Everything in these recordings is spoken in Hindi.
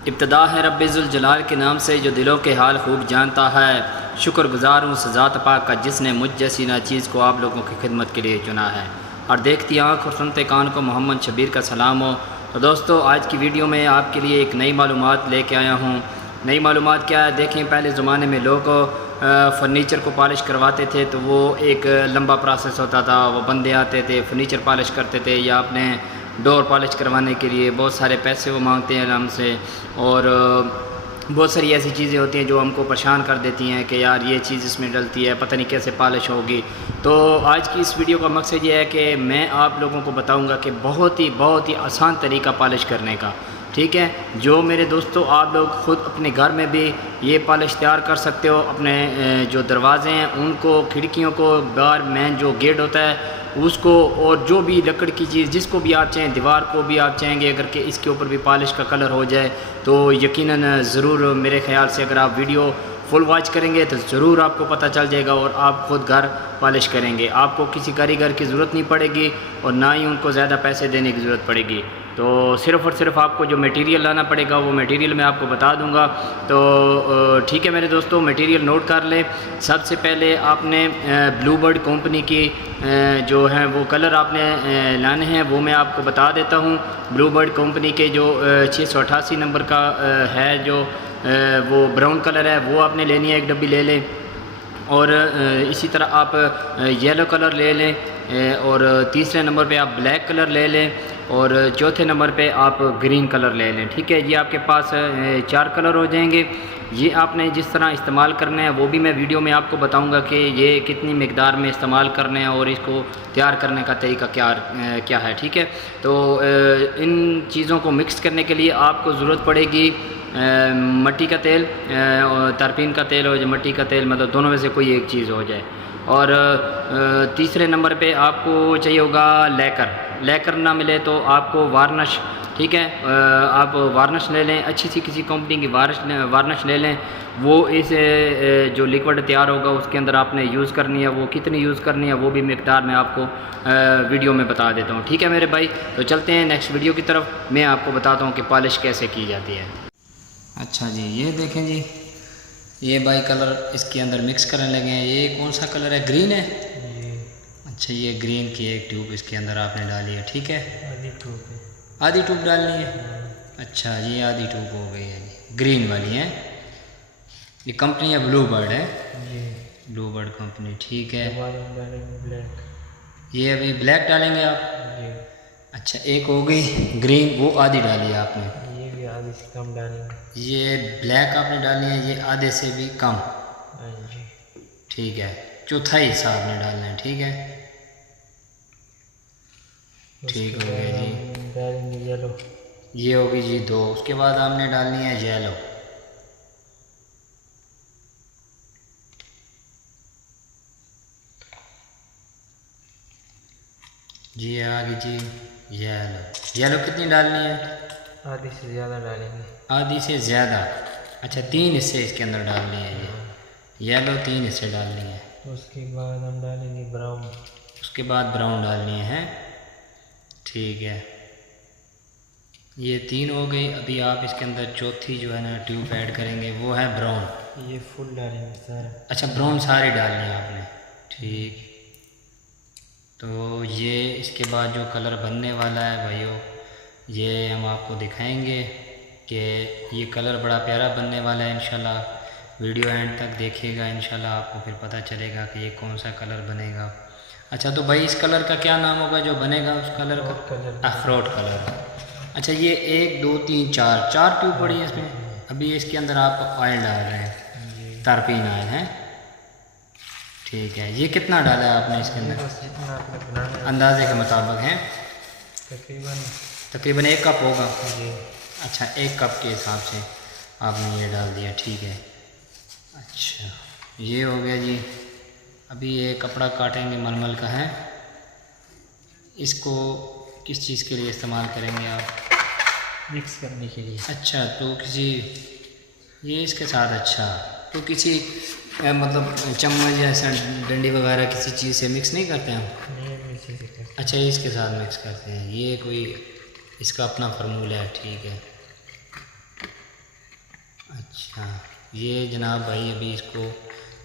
इब्तदा है रब्बिजुल जलाल के नाम से जो दिलों के हाल खूब जानता है। शुक्रगुजार हूँ ज़ात पाक का जिसने मुझ जैसी नाचीज़ को आप लोगों की खिदमत के लिए चुना है। और देखती आँख और सुनते कान को मोहम्मद शबीर का सलाम हो। तो दोस्तों, आज की वीडियो में आपके लिए एक नई मालूमात लेके आया हूँ। नई मालूमात क्या है, देखें, पहले ज़माने में लोग फ़र्नीचर को पॉलिश करवाते थे तो वो एक लंबा प्रोसेस होता था। वो बंदे आते थे, फ़र्नीचर पॉलिश करते थे, या अपने डोर पॉलिश करवाने के लिए बहुत सारे पैसे वो मांगते हैं हमसे। और बहुत सारी ऐसी चीज़ें होती हैं जो हमको परेशान कर देती हैं कि यार ये चीज़ इसमें डलती है, पता नहीं कैसे पॉलिश होगी। तो आज की इस वीडियो का मकसद ये है कि मैं आप लोगों को बताऊंगा कि बहुत ही आसान तरीका पॉलिश करने का, ठीक है। जो मेरे दोस्तों, आप लोग ख़ुद अपने घर में भी ये पॉलिश तैयार कर सकते हो। अपने जो दरवाज़े हैं उनको, खिड़कियों को, बाहर मेन जो गेट होता है उसको, और जो भी लकड़ की चीज़ जिसको भी आप चाहें, दीवार को भी आप चाहेंगे अगर कि इसके ऊपर भी पॉलिश का कलर हो जाए तो यकीनन ज़रूर, मेरे ख़्याल से अगर आप वीडियो फुल वॉच करेंगे तो ज़रूर आपको पता चल जाएगा और आप ख़ुद घर पॉलिश करेंगे। आपको किसी कारीगर की ज़रूरत नहीं पड़ेगी और ना ही उनको ज़्यादा पैसे देने की ज़रूरत पड़ेगी। तो सिर्फ़ और सिर्फ आपको जो मटेरियल लाना पड़ेगा वो मटेरियल मैं आपको बता दूंगा। तो ठीक है मेरे दोस्तों, मटेरियल नोट कर लें। सबसे पहले आपने ब्लू बर्ड कंपनी की जो हैं वो कलर आपने लाने हैं, वो मैं आपको बता देता हूँ। ब्लू बर्ड कंपनी के जो 688 नंबर का है, जो वो ब्राउन कलर है, वो आपने लेनी है, एक डब्बी ले लें। और इसी तरह आप येलो कलर ले लें, और तीसरे नंबर पे आप ब्लैक कलर ले लें, और चौथे नंबर पे आप ग्रीन कलर ले लें, ठीक है। ये आपके पास 4 कलर हो जाएंगे। ये आपने जिस तरह इस्तेमाल करने हैं वो भी मैं वीडियो में आपको बताऊंगा कि ये कितनी मिकदार में इस्तेमाल करने हैं और इसको तैयार करने का तरीका क्या है, ठीक है। तो इन चीज़ों को मिक्स करने के लिए आपको ज़रूरत पड़ेगी मिट्टी का तेल, तरपीन का तेल और मिट्टी का तेल, मतलब दोनों में से कोई एक चीज़ हो जाए। और तीसरे नंबर पे आपको चाहिए होगा लेकर ना मिले तो आपको वार्निश, ठीक है। आप वार्निश ले लें, अच्छी सी किसी कंपनी की वार्निश ले लें। वो इस जो लिक्विड तैयार होगा उसके अंदर आपने यूज़ करनी है। वो कितनी यूज़ करनी है वो भी मिकदार में आपको वीडियो में बता देता हूँ, ठीक है मेरे भाई। तो चलते हैं नेक्स्ट वीडियो की तरफ, मैं आपको बताता हूँ कि पॉलिश कैसे की जाती है। अच्छा जी, ये देखें जी, ये भाई कलर इसके अंदर मिक्स करने लगे हैं। ये कौन सा कलर है, ग्रीन है। अच्छा, ये ग्रीन की एक ट्यूब इसके अंदर आपने डाली है, ठीक है। आधी ट्यूब डालनी है। अच्छा, ये आधी ट्यूब हो गई है जी, ग्रीन वाली है। ये कंपनी है ब्लू बर्ड है, ब्लू बर्ड कंपनी, ठीक है। ये अभी ब्लैक डालेंगे आप। अच्छा, एक हो गई ग्रीन, वो आधी डाली है आपने। ये भी आधे से कम डालेंगे। ये ब्लैक आपने डाली है, ये आधे से भी कम, ठीक है। चौथाई हिस्सा आपने डालना है, ठीक है। ठीक हो गया जी। डालेंगे येलो, ये होगी जी 2। उसके बाद आपने डालनी है येलो। जी आ गई जी येलो कितनी डालनी है? आधी से ज़्यादा डालेंगे। आधी से ज़्यादा। अच्छा, 3 हिस्से इसके अंदर डालनी है। ये येलो 3 हिस्से डालनी है। उसके बाद हम डालेंगे ब्राउन। उसके बाद ब्राउन डालनी है, ठीक है। ये 3 हो गई। अभी आप इसके अंदर चौथी जो है ना ट्यूब ऐड करेंगे, वो है ब्राउन। ये फुल डालेंगे सारा। अच्छा, ब्राउन सारी डालनी है आपने, ठीक। तो ये इसके बाद जो कलर बनने वाला है भाइयों, ये हम आपको दिखाएंगे कि ये कलर बड़ा प्यारा बनने वाला है इंशाल्लाह। वीडियो एंड तक देखिएगा, इंशाल्लाह आपको फिर पता चलेगा कि ये कौन सा कलर बनेगा। अच्छा, तो भाई इस कलर का क्या नाम होगा जो बनेगा उस कलर का? अखरोट कलर। अच्छा, ये 1 2 3 4 ट्यूब पड़ी है इसमें। अभी इसके अंदर आप ऑयल डाल रहे हैं, तरपीन ऑयल है, ठीक है। ये कितना डाला है आपने इसके अंदर? अंदाजे के मुताबिक है, तकरीबन 1 कप होगा। अच्छा, 1 कप के हिसाब से आपने ये डाल दिया, ठीक है। अच्छा, ये हो गया जी। अभी ये कपड़ा काटेंगे मलमल का है। इसको किस चीज़ के लिए इस्तेमाल करेंगे आप? मिक्स करने के लिए। अच्छा, तो किसी ये इसके साथ, अच्छा तो किसी मतलब चम्मच जैसा डंडी वगैरह किसी चीज़ से मिक्स नहीं करते हम? अच्छा, इसके साथ मिक्स करते हैं। ये कोई इसका अपना फार्मूला है, ठीक है। अच्छा, ये जनाब भाई अभी इसको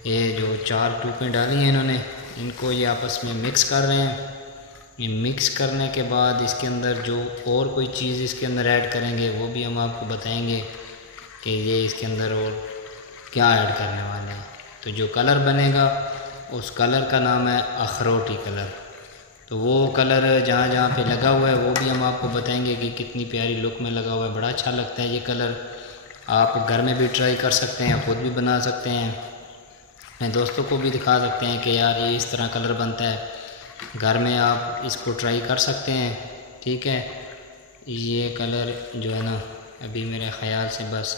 ये जो 4 ट्यूबें डाली हैं इन्होंने, इनको ये आपस में मिक्स कर रहे हैं। ये मिक्स करने के बाद इसके अंदर जो और कोई चीज़ इसके अंदर ऐड करेंगे वो भी हम आपको बताएंगे कि ये इसके अंदर और क्या ऐड करने वाले हैं। तो जो कलर बनेगा उस कलर का नाम है अखरोटी कलर। तो वो कलर जहाँ जहाँ पे लगा हुआ है वो भी हम आपको बताएंगे कि कितनी प्यारी लुक में लगा हुआ है। बड़ा अच्छा लगता है ये कलर। आप घर में भी ट्राई कर सकते हैं, ख़ुद भी बना सकते हैं, अपने दोस्तों को भी दिखा सकते हैं कि यार ये इस तरह कलर बनता है। घर में आप इसको ट्राई कर सकते हैं, ठीक है। ये कलर जो है ना अभी मेरे ख़्याल से बस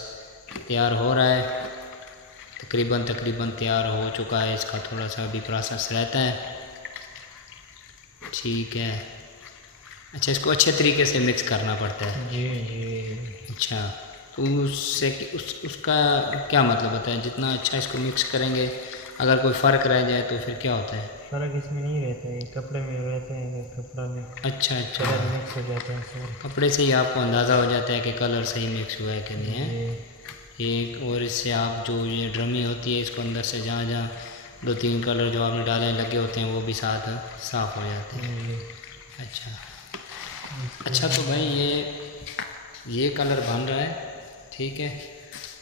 तैयार हो रहा है, तकरीबन तैयार हो चुका है। इसका थोड़ा सा अभी प्रोसेस रहता है, ठीक है। अच्छा, इसको अच्छे तरीके से मिक्स करना पड़ता है। जी। अच्छा, तो उससे उसका क्या मतलब होता है? जितना अच्छा इसको मिक्स करेंगे अगर कोई फ़र्क रह जाए तो फिर क्या होता है? फ़र्क इसमें नहीं रहता है, कपड़े में रहते हैं, कपड़ा में अच्छा कलर मिक्स हो जाता है सर। कपड़े से ही आपको अंदाज़ा हो जाता है कि कलर सही मिक्स हुआ है कि नहीं है। एक और इससे आप जो ये ड्रमी होती है इसको अंदर से जहाँ जहाँ 2-3 कलर जो आपने डाले लगे होते हैं वो भी साथ साफ़ हो जाते हैं। अच्छा तो भाई ये कलर बन रहा है, ठीक है।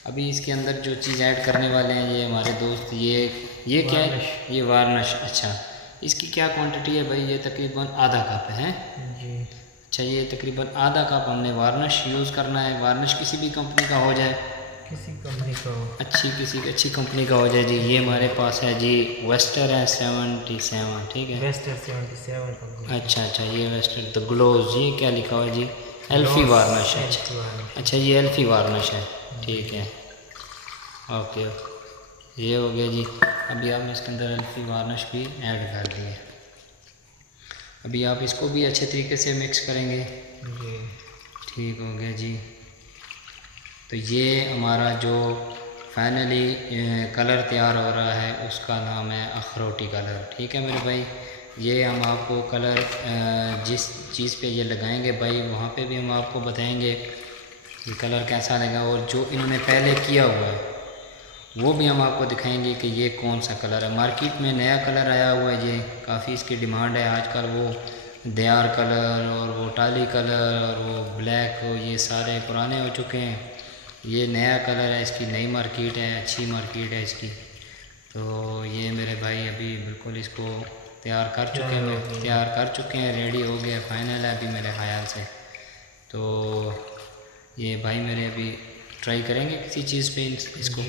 अभी इसके अंदर जो चीज़ ऐड करने वाले हैं ये हमारे दोस्त ये क्या है? ये वार्निश। अच्छा, इसकी क्या क्वांटिटी है भाई? ये तकरीबन आधा कप है जी। अच्छा, ये तकरीबन आधा कप हमने वार्निश यूज़ करना है। वार्निश किसी भी कंपनी का हो जाए, किसी कंपनी का हो, किसी अच्छी कंपनी का हो जाए जी। ये हमारे पास है जी, वेस्टर है 77, ठीक है। Wester 77 company. अच्छा, ये वेस्टर द ग्लोज। ये क्या लिखा हुआ है जी? एल्फी वार्निश है। अच्छा, ये एल्फी वार्निश है, ठीक है, ओके। ये हो गया जी। अभी आपने इसके अंदर एल्फी वार्निश भी ऐड कर दी है। अभी आप इसको भी अच्छे तरीके से मिक्स करेंगे जी। ठीक हो गया जी। तो ये हमारा जो फाइनली कलर तैयार हो रहा है उसका नाम है अखरोटी कलर, ठीक है मेरे भाई। ये हम आपको कलर जिस चीज़ पे ये लगाएंगे भाई वहाँ पे भी हम आपको बताएंगे कि कलर कैसा लगा, और जो इन्होंने पहले किया हुआ है वो भी हम आपको दिखाएंगे कि ये कौन सा कलर है। मार्केट में नया कलर आया हुआ है, ये काफ़ी इसकी डिमांड है आजकल। वो दयार कलर और वो टाली कलर और वो ब्लैक, ये सारे पुराने हो चुके हैं। ये नया कलर है, इसकी नई मार्केट है, अच्छी मार्केट है इसकी। तो ये मेरे भाई अभी बिल्कुल इसको तैयार कर चुके हैं, रेडी हो गया, फाइनल है अभी मेरे ख़्याल से। तो ये भाई मेरे अभी ट्राई करेंगे किसी चीज़ पे इसको।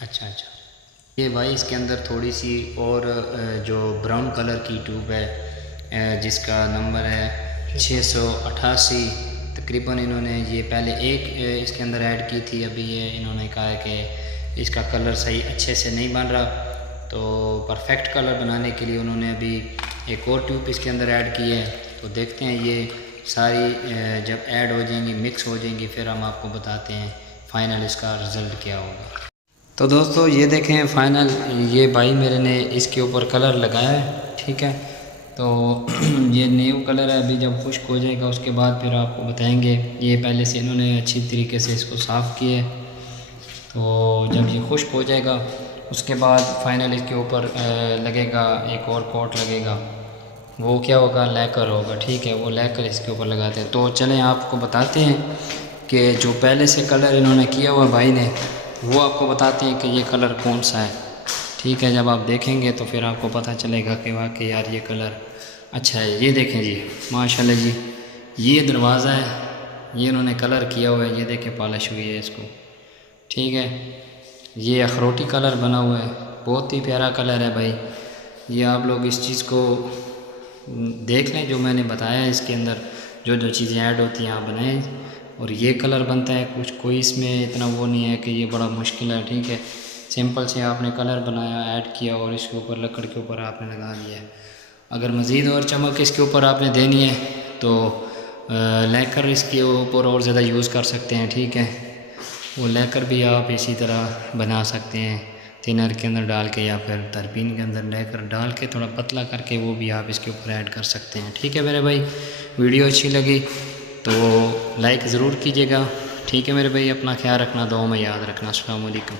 अच्छा, ये भाई इसके अंदर थोड़ी सी और जो ब्राउन कलर की ट्यूब है जिसका नंबर है 688, तकरीबन इन्होंने ये पहले एक इसके अंदर ऐड की थी। अभी ये इन्होंने कहा है कि इसका कलर सही अच्छे से नहीं बन रहा, तो परफेक्ट कलर बनाने के लिए उन्होंने अभी एक और ट्यूब इसके अंदर ऐड की है। तो देखते हैं ये सारी जब ऐड हो जाएंगी, मिक्स हो जाएंगी, फिर हम आपको बताते हैं फ़ाइनल इसका रिज़ल्ट क्या होगा। तो दोस्तों ये देखें फ़ाइनल, ये भाई मेरे ने इसके ऊपर कलर लगाया है, ठीक है। तो ये न्यू कलर है, अभी जब खुश्क हो जाएगा उसके बाद फिर आपको बताएंगे। ये पहले से इन्होंने अच्छी तरीके से इसको साफ़ किया है, तो जब ये खुश्क हो जाएगा उसके बाद फ़ाइनल इसके ऊपर लगेगा एक और कोट लगेगा। वो क्या होगा? लैकर होगा, ठीक है। वो लैकर इसके ऊपर लगाते हैं। तो चलें आपको बताते हैं कि जो पहले से कलर इन्होंने किया हुआ भाई ने, वो आपको बताते हैं कि ये कलर कौन सा है, ठीक है। जब आप देखेंगे तो फिर आपको पता चलेगा कि वाकई यार ये कलर अच्छा है। ये देखें जी, माशाल्लाह जी, ये दरवाज़ा है, ये इन्होंने कलर किया हुआ है, ये देखें पॉलिश हुई है इसको, ठीक है। ये अखरोटी कलर बना हुआ है, बहुत ही प्यारा कलर है भाई। ये आप लोग इस चीज़ को देख लें, जो मैंने बताया है इसके अंदर जो जो चीज़ें ऐड होती हैं आप बनाएं, और ये कलर बनता है। कोई इसमें इतना वो नहीं है कि ये बड़ा मुश्किल है, ठीक है। सिंपल से आपने कलर बनाया, ऐड किया और इसके ऊपर लकड़ के ऊपर आपने लगा दिया है। अगर मज़ीद और चमक इसके ऊपर आपने देनी है तो लेकर इसके ऊपर और ज़्यादा यूज़ कर सकते हैं, ठीक है। वो लेकर भी आप इसी तरह बना सकते हैं, थिनर के अंदर डाल के या फिर तरपीन के अंदर लेकर डाल के थोड़ा पतला करके वो भी आप इसके ऊपर ऐड कर सकते हैं, ठीक है मेरे भाई। वीडियो अच्छी लगी तो लाइक ज़रूर कीजिएगा, ठीक है मेरे भाई, अपना ख्याल रखना, दुआ में याद रखना। अस्सलाम वालेकुम।